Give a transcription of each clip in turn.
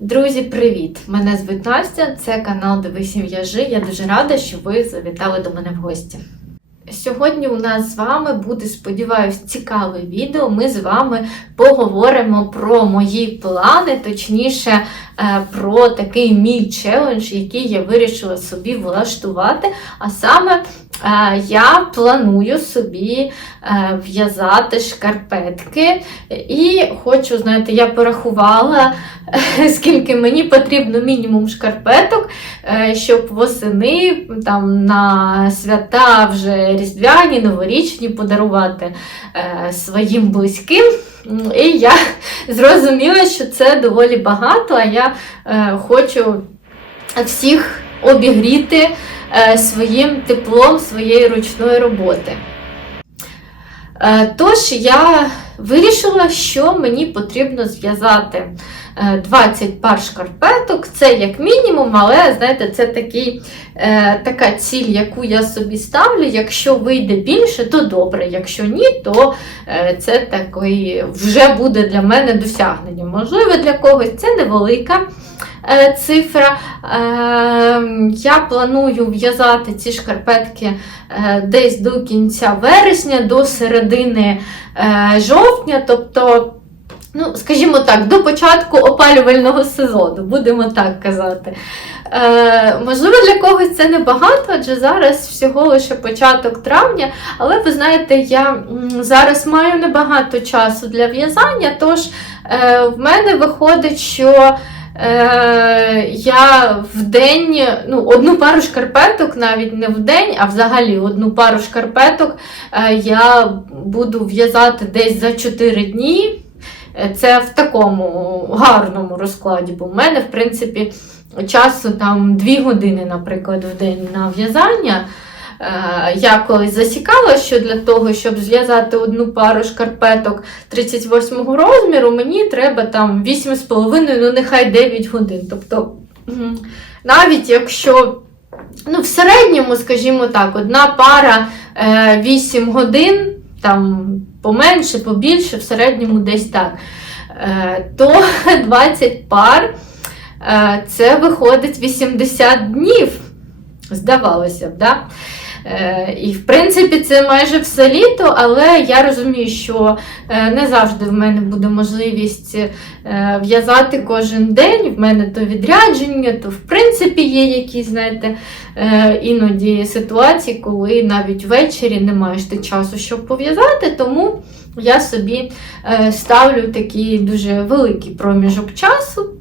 Друзі, привіт! Мене звуть Настя, це канал Дивись В'яжи. Я дуже рада, що ви завітали до мене в гості. Сьогодні у нас з вами буде, сподіваюсь, цікаве відео. Ми з вами поговоримо про мої плани, точніше, е, про такий мій челендж, який я вирішила собі влаштувати. А саме е, я планую собі е, в'язати шкарпетки. І хочу, знаєте, я порахувала, скільки мені потрібно мінімум шкарпеток, щоб восени там на свята вже різдвяні, новорічні подарувати е, своїм близьким. І я зрозуміла, що це доволі багато, а я е, хочу всіх обігріти е, своїм теплом своєї ручної роботи. Тож я вирішила, що мені потрібно зв'язати 20 пар шкарпеток. Це як мінімум, але знаєте, це такий, е, така ціль, яку я собі ставлю. Якщо вийде більше, то добре. Якщо ні, то е, це такий вже буде для мене досягнення. Можливо, для когось це невелика. е, Цифра. Е, Я планую в'язати ці шкарпетки е, десь до кінця вересня, до середини е, жовтня, тобто, ну, скажімо так, до початку опалювального сезону, будемо так казати. Е, можливо, для когось це небагато, адже зараз всього лише початок травня, але ви знаєте, я зараз маю небагато часу для в'язання, тож е, в мене виходить, що Е, я в день, ну, одну пару шкарпеток, навіть не в день, а взагалі одну пару шкарпеток е, я буду в'язати десь за 4 дні. Е, Це в такому гарному розкладі, бо в мене, в принципі, часу там 2 години, наприклад, в день на в'язання. Е, Я колись засікала, що для того, щоб зв'язати одну пару шкарпеток 38 розміру, мені треба там 8,5, ну нехай 9 годин. Тобто, навіть якщо ну, в середньому, скажімо так, одна пара е, 8 годин, там поменше, побільше, в середньому десь так, е, то 20 пар е, це виходить 80 днів. Здавалося б, да? Е, І, в принципі, це майже все літо, але я розумію, що е, не завжди в мене буде можливість е, в'язати кожен день. В мене то відрядження, то в принципі є якісь, знаєте, іноді ситуації, коли навіть ввечері не маєш ти часу, щоб пов'язати, тому я собі ставлю такий дуже великий проміжок часу.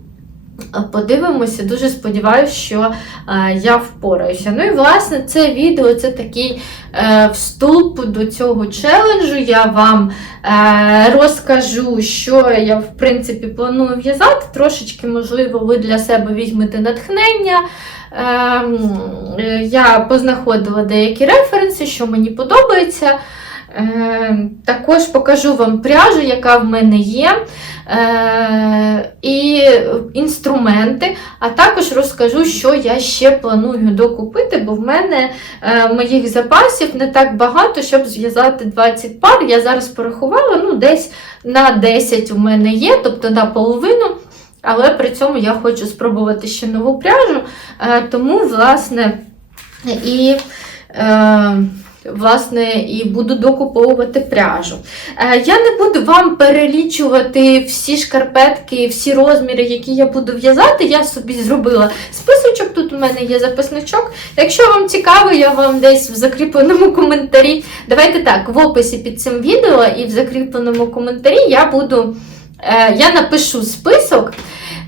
Подивимося, дуже сподіваюся, що е, я впораюся. Ну і власне це відео це такий е, вступ до цього челенджу. Я вам е, розкажу, що я в принципі планую в'язати. Трошечки, можливо, ви для себе візьмете натхнення. Е, е, я познаходила деякі референси, що мені подобається. Е, також покажу вам пряжу, яка в мене є, е, і інструменти, а також розкажу, що я ще планую докупити, бо в мене е, моїх запасів не так багато, щоб зв'язати 20 пар. Я зараз порахувала, ну, десь на 10 у мене є, тобто на половину. Але при цьому я хочу спробувати ще нову пряжу, е, тому, власне, і. Власне, і буду докуповувати пряжу. Е, Я не буду вам перелічувати всі шкарпетки, всі розміри, які я буду в'язати. Я собі зробила списочок, тут у мене є записничок. Якщо вам цікаво, я вам десь в закріпленому коментарі. Давайте так, в описі під цим відео і в закріпленому коментарі я буду. е, Я напишу список.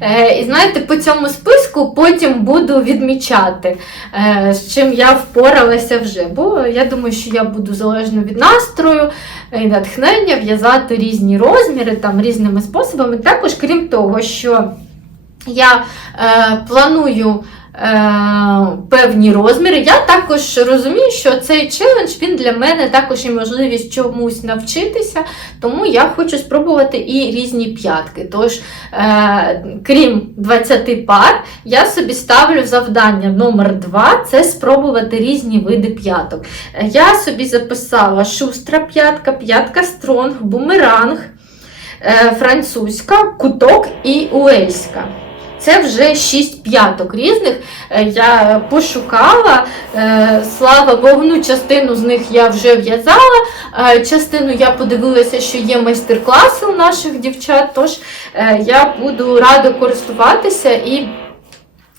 Е, І знаєте, по цьому списку потім буду відмічати, е, з чим я впоралася вже. Бо я думаю, що я буду залежно від настрою і натхнення в'язати різні розміри там різними способами. Також, крім того, що я е, планую. Е, Певні розміри. Я також розумію, що цей челендж він для мене також і можливість чомусь навчитися, тому я хочу спробувати і різні п'ятки. Тож, е, крім 20 пар, я собі ставлю завдання номер 2 це спробувати різні види п'яток. Е, Я собі записала шустра п'ятка, п'ятка стронг, бумеранг, е, французька, куток і уельська. Це вже 6 п'яток різних. Е, Я пошукала. Е, Слава Богу, ну, частину з них я вже в'язала. Е, Частину я подивилася, що є майстер-класи у наших дівчат. Тож я буду рада користуватися і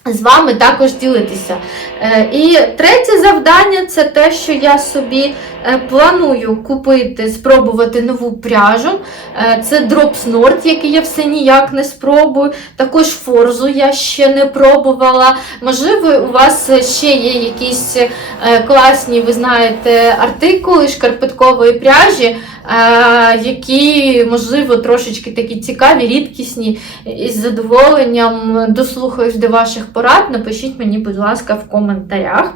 з вами також ділитися. Е, І третє завдання це те, що я собі е, планую купити, спробувати нову пряжу. Е, Це Drops Nord, який я все ніяк не спробую. Також форзу я ще не пробувала. Можливо, у вас ще є якісь класні, ви знаєте, артикули шкарпеткової пряжі, які, можливо, трошечки такі цікаві, рідкісні. І з задоволенням дослухаюсь до ваших порад. Напишіть мені, будь ласка, в коментарях.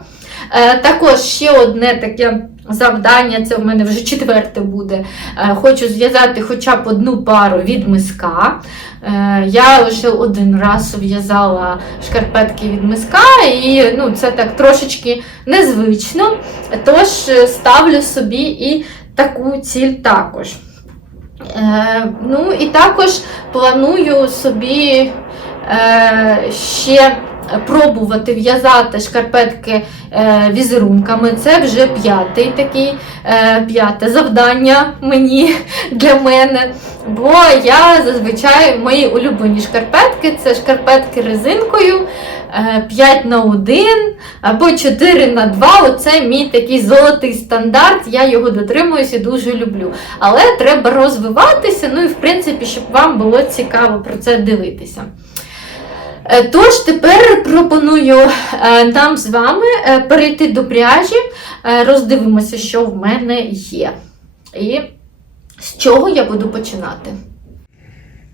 Е, Також ще одне таке завдання, це в мене вже четверте буде. Е, Хочу зв'язати хоча б одну пару від миска. Е, Я лише один раз в'язала шкарпетки від миска, і ну, це так трошечки незвично. Тож ставлю собі і таку ціль також. Ну і також планую собі ще пробувати в'язати шкарпетки е, візерунками. Це вже п'ятий такий, е, п'яте завдання мені для мене. Бо я зазвичай мої улюблені шкарпетки це шкарпетки резинкою. 5 на 1 або 4 на 2. Оце мій такий золотий стандарт. Я його дотримуюся і дуже люблю. Але треба розвиватися, ну і в принципі, щоб вам було цікаво про це дивитися. Е, Тож тепер пропоную е, нам з вами е, перейти до пряжі, роздивимося, що в мене є. І з чого я буду починати.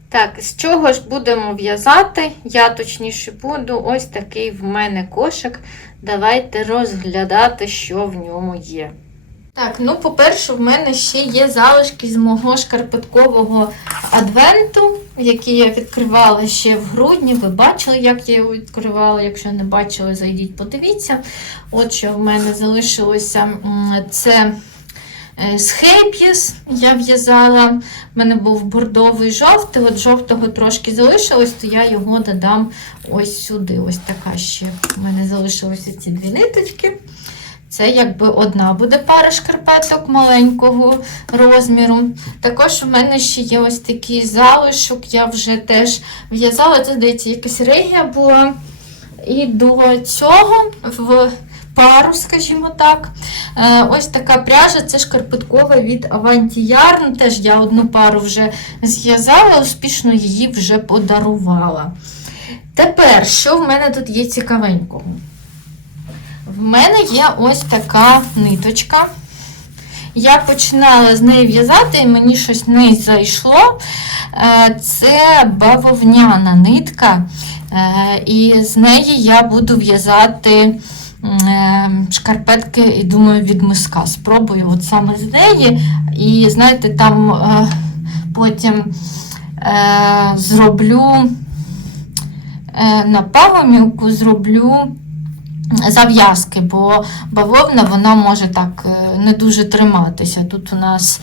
Так, з чого ж будемо в'язати? Я точніше буду ось такий в мене кошик. Давайте розглядати, що в ньому є. Так, ну, по-перше, в мене ще є залишки з мого шкарпеткового адвенту, який я відкривала ще в грудні. Ви бачили, як я його відкривала. Якщо не бачили, зайдіть, подивіться. От що в мене залишилося це е, з Хейп'єс я в'язала. В мене був бордовий жовтий, от жовтого трошки залишилось, то я його додам ось сюди. Ось така ще в мене залишилися ці дві ниточки. Це якби одна буде пара шкарпеток маленького розміру. Також у мене ще є ось такий залишок, я вже теж в'язала. Це, здається, якась регія була. І до цього в пару, скажімо так. Е, Ось така пряжа, це шкарпеткова від Avanti Yarn. Теж я одну пару вже зв'язала, успішно її вже подарувала. Тепер, що в мене тут є цікавенького? В мене є ось така ниточка. Я починала з неї в'язати, і мені щось не зайшло. Е, Це бавовняна нитка, Е, і з неї я буду в'язати е, шкарпетки, і думаю, від миска. Спробую от саме з неї. І знаєте, там потім зроблю на пагомілку зроблю зав'язки, бо бавовна вона може так е, не дуже триматися. Тут у нас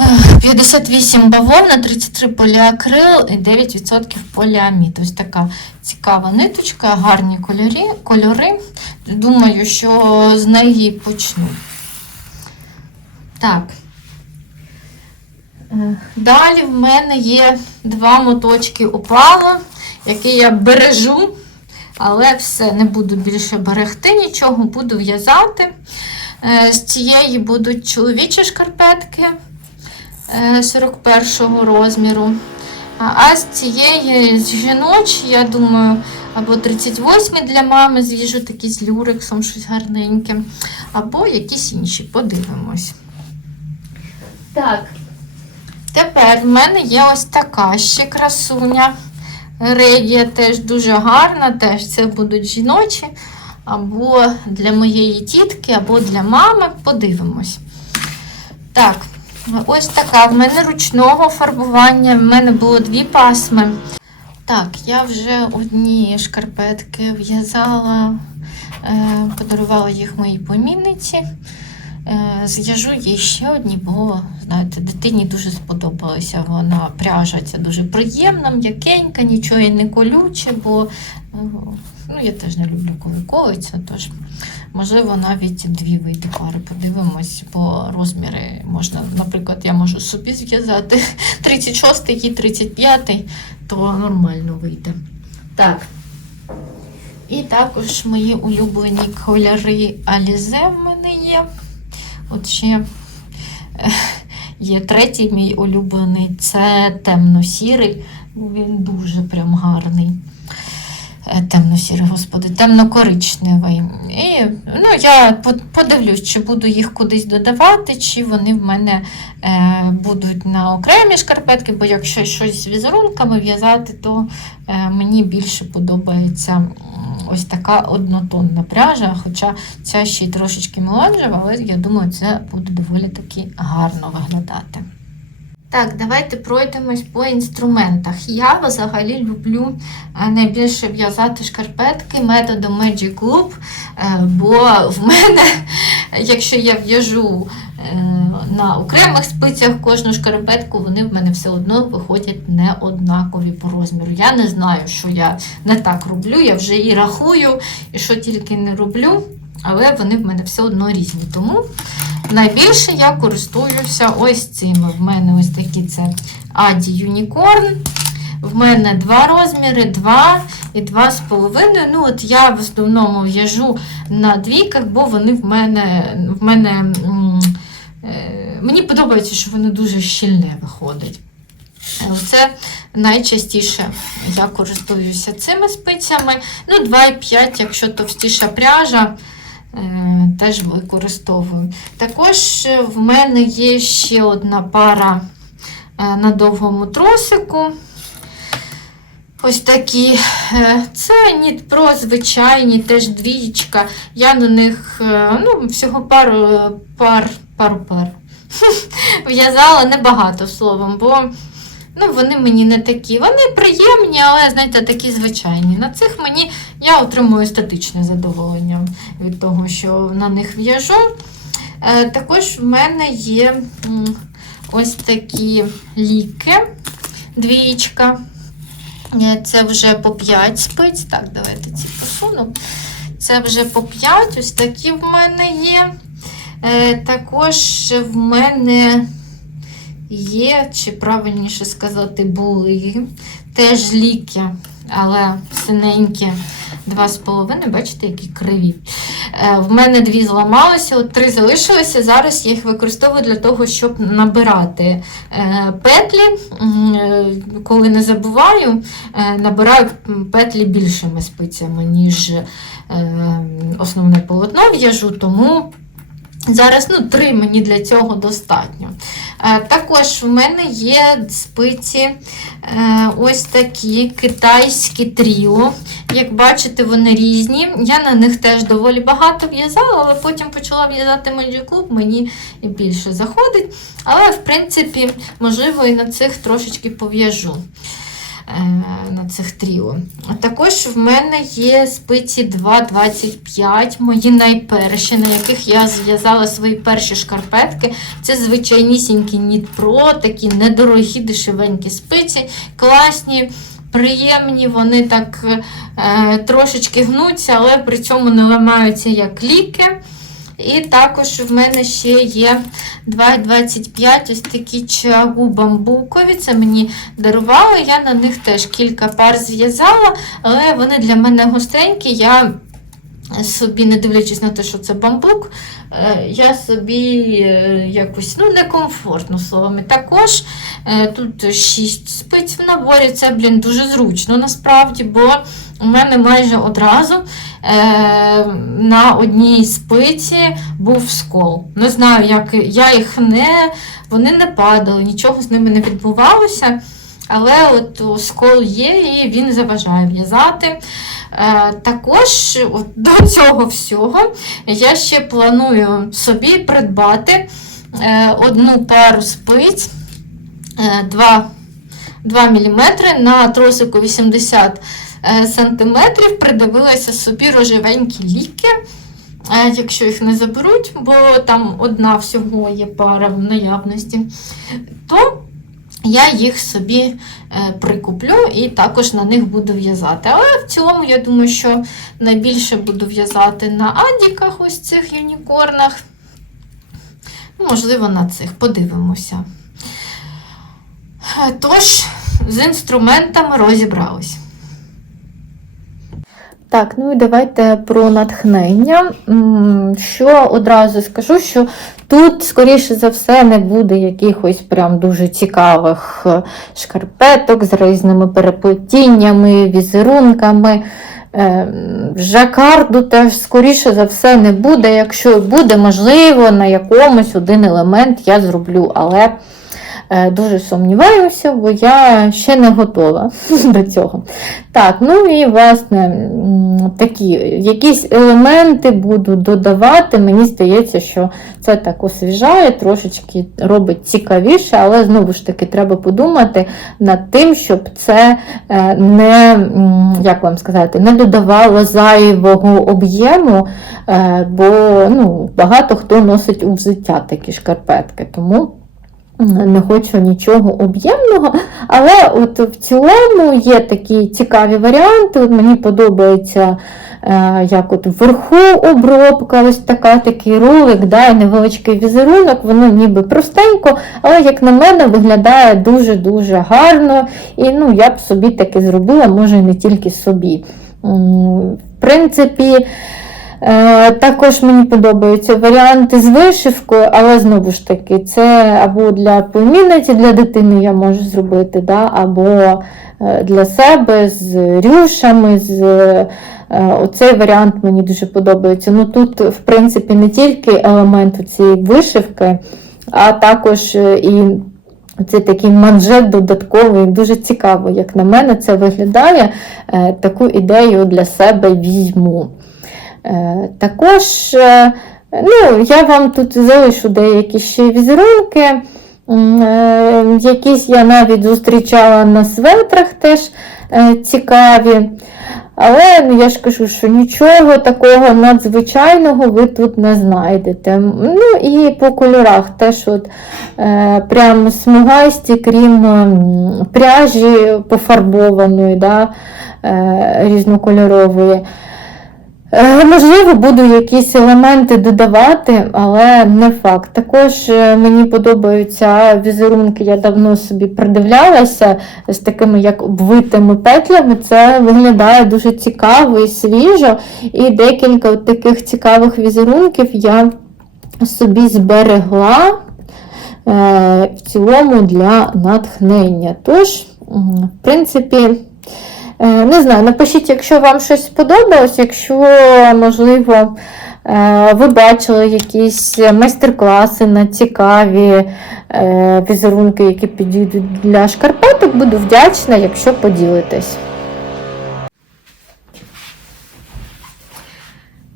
е, 58 бавовна, 33 поліакрил і 9% поліамід. Ось така цікава ниточка, гарні кольори. кольори. Думаю, що з неї почну. Так. Е, Далі в мене є два моточки опала, які я бережу. Але все, не буду більше берегти нічого, буду в'язати. Е, З цієї будуть чоловічі шкарпетки е, 41 розміру. А- з цієї з жіночі, я думаю, або 38 для мами зв'яжу такі з люрексом, щось гарненьке, або якісь інші. Подивимось. Так. Тепер в мене є ось така ще красуня. Регія теж дуже гарна, теж це будуть жіночі, або для моєї тітки, або для мами. Подивимось. Так, ось така. В мене ручного фарбування, в мене було дві пасми. Так, я вже одні шкарпетки в'язала, е, подарувала їх моїй помінниці. Е, Зв'яжу їй ще одні, бо знаєте, дитині дуже сподобалася. Вона пряжа дуже приємна, м'якенька, нічого і не колюче, бо е, ну, я теж не люблю, коли колиться. Тож, можливо, навіть дві вийде пари. Подивимось, бо розміри можна, наприклад, я можу собі зв'язати 36 і 35, то нормально вийде. Так. І також мої улюблені кольори Alize в мене є. От ще е, є третій мій улюблений це темно-сірий. Ну, Він дуже прям гарний. Е, Темно-сірий, господи, темно-коричневий. І ну, я подивлюсь, чи буду їх кудись додавати, чи вони в мене е, будуть на окремі шкарпетки, бо якщо щось з візерунками в'язати, то е, мені більше подобається ось така однотонна пряжа, хоча ця ще й трошечки меланжева, але я думаю, це буде доволі таки гарно виглядати. Так, давайте пройдемось по інструментах. Я взагалі люблю е, найбільше в'язати шкарпетки методом Magic Loop, е, бо в мене, якщо я в'яжу е, на окремих спицях кожну шкарпетку, вони в мене все одно виходять не однакові по розміру. Я не знаю, що я не так роблю, я вже і рахую, і що тільки не роблю, але вони в мене все одно різні. Тому найбільше я користуюся ось цими. В мене ось такі це Аді Unicorn. В мене два розміри, два і два з половиною. Ну, от я в основному в'яжу на двійках, бо вони в мене. В мене е, мені подобається, що вони дуже щільне виходять. Е, Це найчастіше я користуюся цими спицями. Ну, 2,5, якщо товстіша пряжа, теж використовую. Також е, в мене є ще одна пара е, на довгому тросику. Ось такі. Е, Це Ніт Про звичайні, теж двічка. Я на них е, ну, всього пару пар, пару пар. В'язала небагато словом, бо ну, вони мені не такі. Вони приємні, але знаєте, такі звичайні. На цих мені я отримую естетичне задоволення від того, що на них в'яжу. Е, Також в мене є ось такі ліки, двічка. Е, Це вже по 5 спиць. Так, давайте ці посуну. Це вже по 5, ось такі в мене є. Е, Також в мене є, чи правильніше сказати, були теж ліки, але синенькі. Два з половиною, бачите, які криві. Е, В мене дві зламалися, от три залишилися. Зараз я їх використовую для того, щоб набирати е, петлі. Е, Коли не забуваю, набираю петлі більшими спицями, ніж основне полотно в'яжу, тому зараз ну, три мені для цього достатньо. Е, Також в мене є спиці е, ось такі китайські тріо. Як бачите, вони різні. Я на них теж доволі багато в'язала, але потім почала в'язати Club, мені і більше заходить. Але, в принципі, можливо, і на цих трошечки пов'яжу. Е, На цих тріо. Також в мене є спиці 2,25, мої найперші, на яких я зв'язала свої перші шкарпетки. Це звичайнісінькі Pro, такі недорогі, дешевенькі спиці, класні. Приємні, вони так е, трошечки гнуться, але при цьому не ламаються як ліки. І також в мене ще є 2,25 ось такі чагу бамбукові. Це мені дарували. Я на них теж кілька пар зв'язала, але вони для мене гостренькі. Я собі, не дивлячись на те, що це бамбук, е, я собі е, якось ну, некомфортно словами. Також е, тут 6 спиць в наборі, це, блін, дуже зручно насправді, бо у мене майже одразу е, на одній спиці був скол. Не знаю, як я їх не, вони не падали, нічого з ними не відбувалося. Але от скол є і він заважає в'язати. Е, також от до цього всього я ще планую собі придбати е, одну пару спиць е, 2, 2 мм на тросику 80 е, см. Придивилася собі рожевенькі ліки. е, якщо їх не заберуть, бо там одна всього є пара в наявності, то я їх собі е, прикуплю і також на них буду в'язати. Але в цілому, я думаю, що найбільше буду в'язати на адіках, ось цих юнікорнах. Можливо, на цих подивимося. Е, Тож, з інструментами розібрались. Так, ну і давайте про натхнення. Що одразу скажу, що тут, скоріше за все, не буде якихось прям дуже цікавих е, шкарпеток з різними переплетіннями, візерунками. Е, Жакарду теж, скоріше за все, не буде. Якщо буде, можливо, на якомусь один елемент я зроблю, але дуже сумніваюся, бо я ще не готова до цього. Так, ну і власне такі якісь елементи буду додавати. Мені здається, що це так освіжає, трошечки робить цікавіше, але знову ж таки треба подумати над тим, щоб це е, не, як вам сказати, не додавало зайвого об'єму, е, бо ну, багато хто носить у взуття такі шкарпетки. Тому не хочу нічого об'ємного, але от в цілому є такі цікаві варіанти. Мені подобається, е, як от вверху обробка, ось така, такий ролик, да, невеличкий візерунок, воно ніби простенько, але, як на мене, виглядає дуже-дуже гарно. І ну, я б собі таке зробила, може не тільки собі. В принципі, Також мені подобаються варіанти з вишивкою, але знову ж таки, це або для племінниці, для дитини я можу зробити, да, або е, для себе з рюшами. з е, Оцей варіант мені дуже подобається. Ну Тут, в принципі, не тільки елемент цієї вишивки, а також е, і це такий манжет додатковий, дуже цікаво, як на мене, це виглядає. Е, Таку ідею для себе візьму. Е, Також е, ну, я вам тут залишу деякі ще візерунки. Е, Якісь я навіть зустрічала на светрах теж цікаві. Але ну, я ж кажу, що нічого такого надзвичайного ви тут не знайдете. Ну і по кольорах теж от, е, прям смугасті, крім пряжі пофарбованої, да, е, різнокольорової. Е, Можливо, буду якісь елементи додавати, але не факт. Також е, мені подобаються візерунки, я давно собі придивлялася з такими як обвитими петлями. Це виглядає дуже цікаво і свіжо. І декілька таких цікавих візерунків я собі зберегла е, в цілому для натхнення. Тож, в принципі, Не знаю, напишіть, якщо вам щось сподобалось, якщо, можливо, е, ви бачили якісь майстер-класи на цікаві е, візерунки, які підійдуть для шкарпеток, буду вдячна, якщо поділитесь.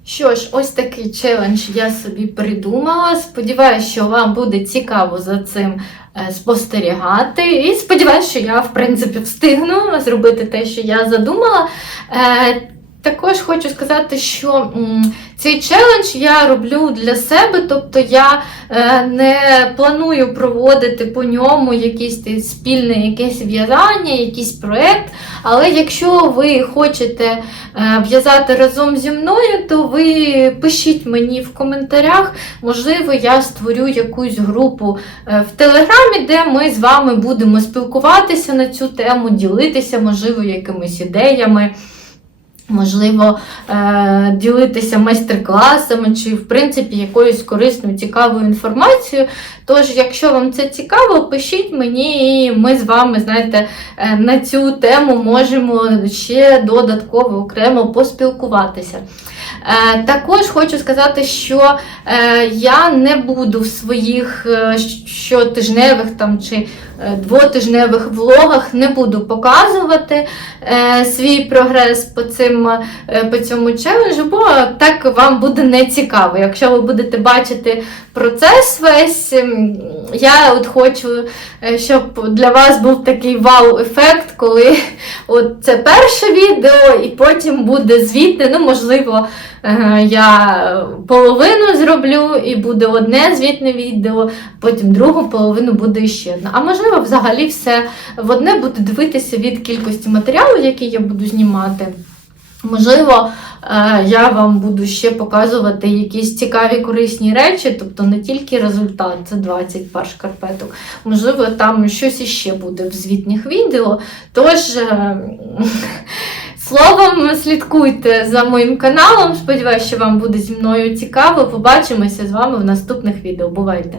Що ж, ось такий челендж я собі придумала. Сподіваюся, що вам буде цікаво за цим е, спостерігати. І сподіваюся, що я, в принципі, встигну зробити те, що я задумала. Також хочу сказати, що цей челендж я роблю для себе, тобто я е, не планую проводити по ньому якийсь ти- спільне якесь в'язання, якийсь проєкт. Але якщо ви хочете е, в'язати разом зі мною, то ви пишіть мені в коментарях. Можливо, я створю якусь групу е, в Телеграмі, де ми з вами будемо спілкуватися на цю тему, ділитися, можливо, якимись ідеями. Можливо, е, ділитися майстер-класами чи, в принципі, якоюсь корисною, цікавою інформацією. Тож, якщо вам це цікаво, пишіть мені, і ми з вами, знаєте, е, на цю тему можемо ще додатково окремо поспілкуватися. Е, Також хочу сказати, що е, я не буду в своїх е, щотижневих там чи двотижневих влогах не буду показувати свій прогрес по цим по цьому челенджу, бо так вам буде не цікаво. Якщо ви будете бачити процес весь, ем, я от хочу, щоб для вас був такий вау-ефект, коли от це перше відео, і потім буде звітне, ну, можливо, я половину зроблю і буде одне звітне відео, потім другу половину буде ще одне. А можливо, взагалі все в одне буде дивитися від кількості матеріалу, який я буду знімати. Можливо, е, я вам буду ще показувати якісь цікаві корисні речі, тобто не тільки результат, це 20 пар шкарпеток. Можливо, там щось іще буде в звітних відео. Тож, е, словом, слідкуйте за моїм каналом. Сподіваюся, що вам буде зі мною цікаво. Побачимося з вами в наступних відео. Бувайте!